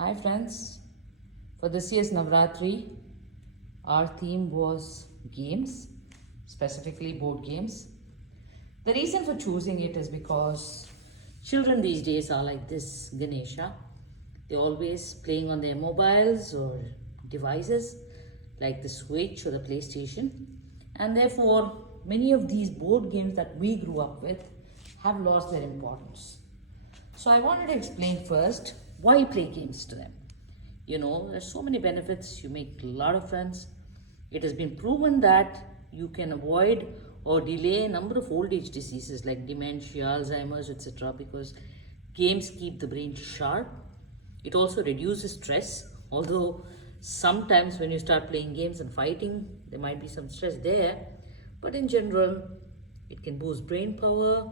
Hi friends, for this year's Navaratri, our theme was games, specifically board games. The reason for choosing it is because children these days are like this Ganesha. They're always playing on their mobiles or devices like the Switch or the PlayStation, and therefore many of these board games that we grew up with have lost their importance. So I wanted to explain first why play games to them. There's so many benefits. You make a lot of friends. It has been proven that you can avoid or delay a number of old age diseases like dementia, Alzheimer's, etc. because games keep the brain sharp. It also reduces stress, although sometimes when you start playing games and fighting, there might be some stress there. But in general, it can boost brain power,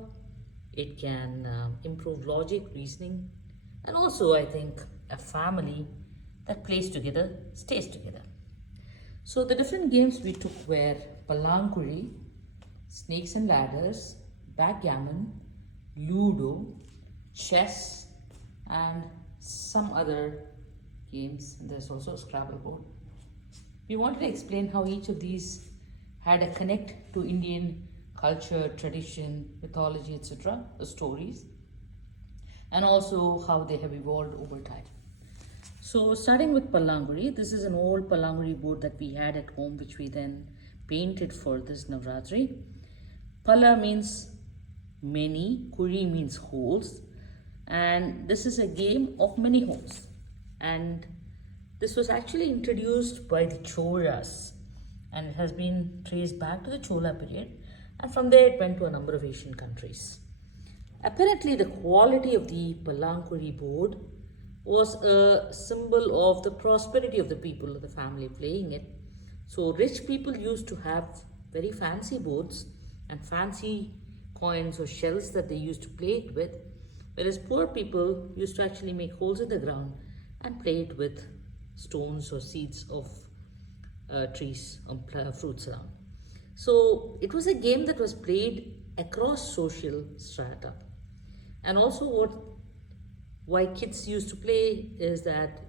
it can improve logic, reasoning, and also I think a family that plays together stays together. So the different games we took were Palankuri, Snakes and Ladders, Backgammon, Ludo, Chess, and some other games. There's also a Scrabble board. We wanted to explain how each of these had a connect to Indian culture, tradition, mythology, etc., the stories, and also how they have evolved over time. So starting with Pallanguri, this is an old Pallanguri board that we had at home which we then painted for this Navratri. Palla means many, Kuri means holes, and this is a game of many holes. And this was actually introduced by the Cholas and it has been traced back to the Chola period, and from there it went to a number of Asian countries. Apparently the quality of the Palankuri board was a symbol of the prosperity of the people of the family playing it. So rich people used to have very fancy boards and fancy coins or shells that they used to play it with, whereas poor people used to actually make holes in the ground and play it with stones or seeds of trees or fruits around. So it was a game that was played across social strata. And also why kids used to play is that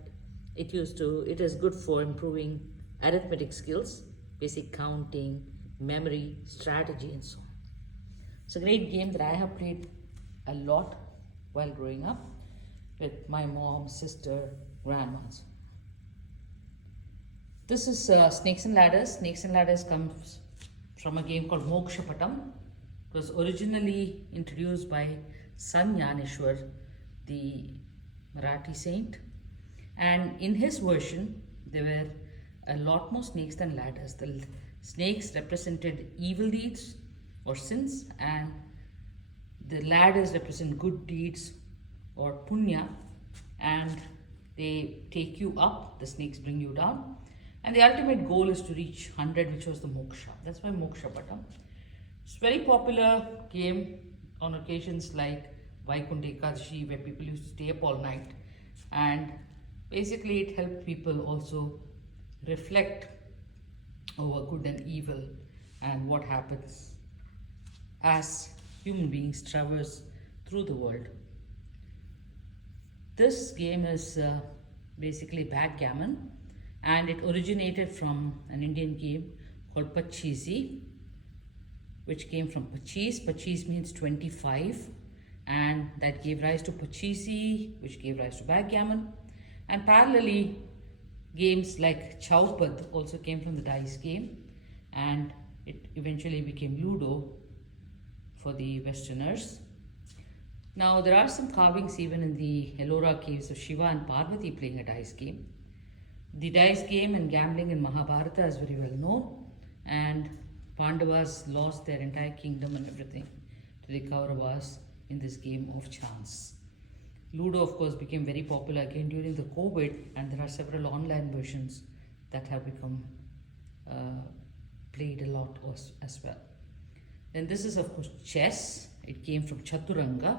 it is good for improving arithmetic skills, basic counting, memory, strategy, and so on. It's a great game that I have played a lot while growing up with my mom, sister, grandmas. This is Snakes and Ladders. Snakes and Ladders comes from a game called Mokshapatam. It was originally introduced by Sant Yaneshwar, the Marathi saint. And in his version, there were a lot more snakes than ladders. The snakes represented evil deeds or sins, and the ladders represent good deeds or punya, and they take you up, the snakes bring you down. And the ultimate goal is to reach 100, which was the moksha. That's why Moksha Patam. It's a very popular game on occasions like Vaikunta Ekadashi, where people used to stay up all night. And basically it helped people also reflect over good and evil and what happens as human beings traverse through the world. This game is basically backgammon, and it originated from an Indian game called Pachisi, which came from Pachis. Pachis means 25, and that gave rise to Pachisi, which gave rise to backgammon. And parallelly, games like Chaupad also came from the dice game, and it eventually became Ludo for the Westerners. Now, there are some carvings even in the Ellora caves of Shiva and Parvati playing a dice game. The dice game and gambling in Mahabharata is very well known, and Pandavas lost their entire kingdom and everything to the Kauravas in this game of chance. Ludo, of course, became very popular again during the COVID, and there are several online versions that have become played a lot as well. Then this is, of course, chess. It came from Chaturanga.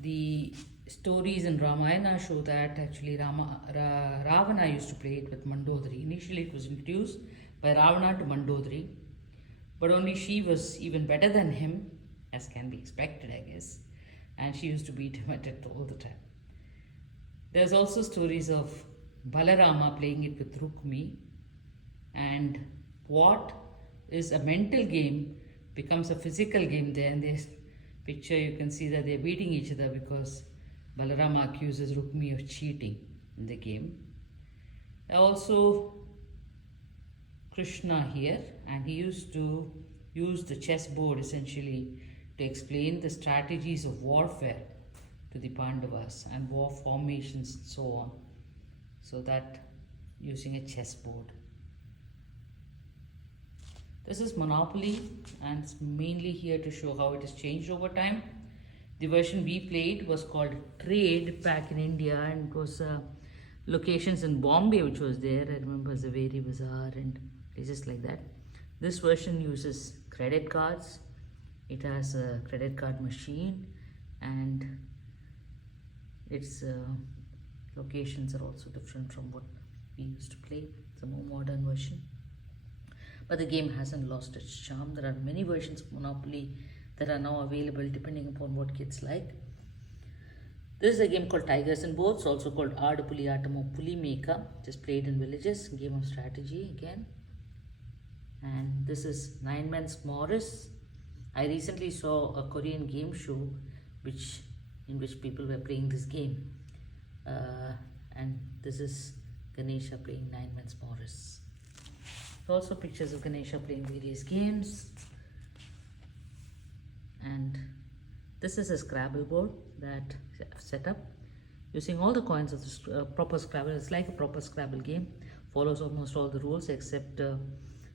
The stories in Ramayana show that actually Ravana used to play it with Mandodari. Initially, it was introduced by Ravana to Mandodari, but only she was even better than him, as can be expected, I guess, and she used to beat him at it all the time. There's also stories of Balarama playing it with Rukmi, and what is a mental game becomes a physical game there. And this picture you can see that they're beating each other because Balarama accuses Rukmi of cheating in the game. Also, Krishna here, and he used to use the chessboard essentially to explain the strategies of warfare to the Pandavas and war formations and so on. So that using a chessboard. This is Monopoly, and it's mainly here to show how it has changed over time. The version we played was called Trade back in India, and it was locations in Bombay which was there. I remember Zaveri Bazaar and places like that. This version uses credit cards. It has a credit card machine, and its locations are also different from what we used to play. It's a more modern version. But the game hasn't lost its charm. There are many versions of Monopoly that are now available depending upon what kids like. This is a game called Tigers and Boats, also called Aadu Puli Aatam, Puli Meka, just played in villages, game of strategy again. And this is Nine Men's Morris. I recently saw a Korean game show in which people were playing this game. And this is Ganesha playing Nine Men's Morris. Also pictures of Ganesha playing various games. And this is a Scrabble board that I've set up using all the coins of the proper Scrabble. It's like a proper Scrabble game. Follows almost all the rules except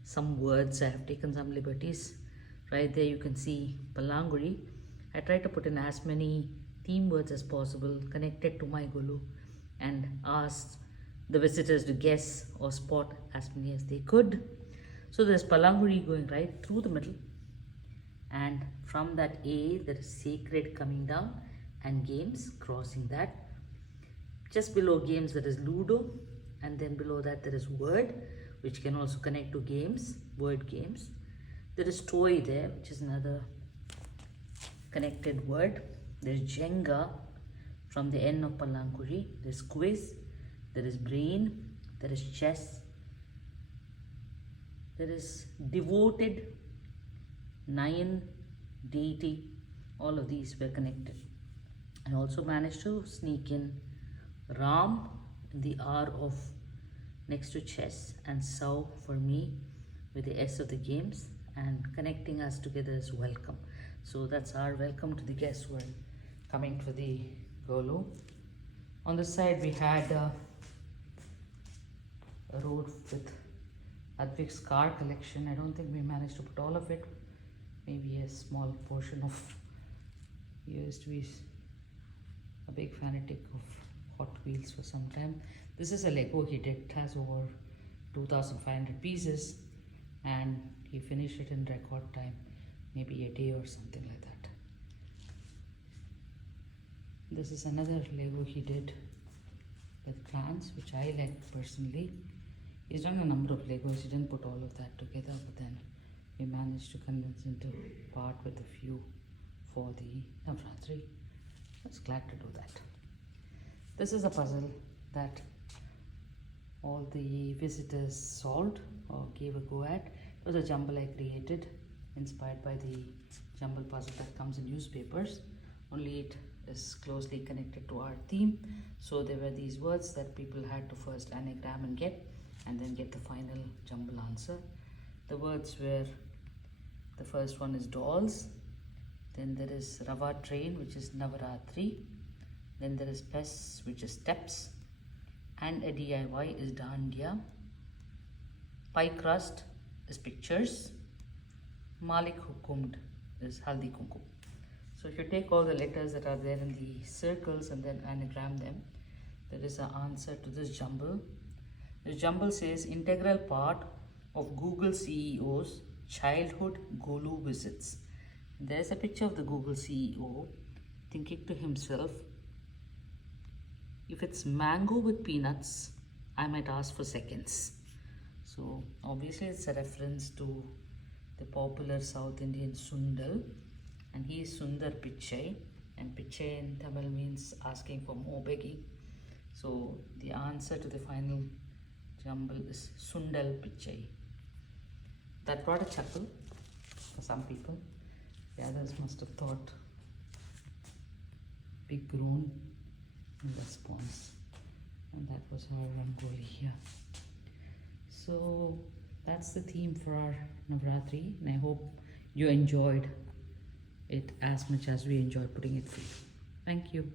some words. I have taken some liberties. Right there you can see Palanguri. I try to put in as many theme words as possible connected to my Gulu and asked the visitors to guess or spot as many as they could. So there's Palanguri going right through the middle, and from that A there is sacred coming down and games crossing that. Just below games there is Ludo, and then below that there is word, which can also connect to games, word games. There is toy there, which is another connected word. There's Jenga from the end of Palanguri. There's quiz. There is brain, there is chess, there is devoted, Nayan, deity, all of these were connected. I also managed to sneak in Ram in the R of next to chess and Sau for me with the S of the games, and connecting us together is welcome. So that's our welcome to the guests who are coming to the Golu. On the side we had a road with Advik's car collection. I don't think we managed to put all of it. Maybe a small portion of. He used to be a big fanatic of Hot Wheels for some time. This is a Lego he did. It has over 2,500 pieces, and he finished it in record time, maybe a day or something like that. This is another Lego he did with clans, which I like personally. He's done a number of Legos. He didn't put all of that together, but then we managed to convince him to part with a few for the Navaratri. I was glad to do that. This is a puzzle that all the visitors solved or gave a go at. It was a jumble I created, inspired by the jumble puzzle that comes in newspapers, only it is closely connected to our theme. So there were these words that people had to first anagram and get, and then get the final jumble answer. The words were, the first one is dolls, then there is Rava train, which is Navaratri, then there is Pes, which is steps, and a DIY is Dandiya. Pie crust is pictures, Malik Hukumd is Haldi Kumkum. So if you take all the letters that are there in the circles and then anagram them, there is an answer to this jumble. The jumble says integral part of Google CEO's childhood Golu visits. There's a picture of the Google CEO thinking to himself, if it's mango with peanuts, I might ask for seconds. So obviously it's a reference to the popular South Indian Sundal, and he is Sundar Pichai, and Pichai in Tamil means asking for more begging. So the answer to the final jumble is Sundal Pichai. That brought a chuckle for some people. The others must have thought big groan in response. And that was our Rangoli here. So that's the theme for our Navaratri, and I hope you enjoyed it as much as we enjoyed putting it for you. Thank you.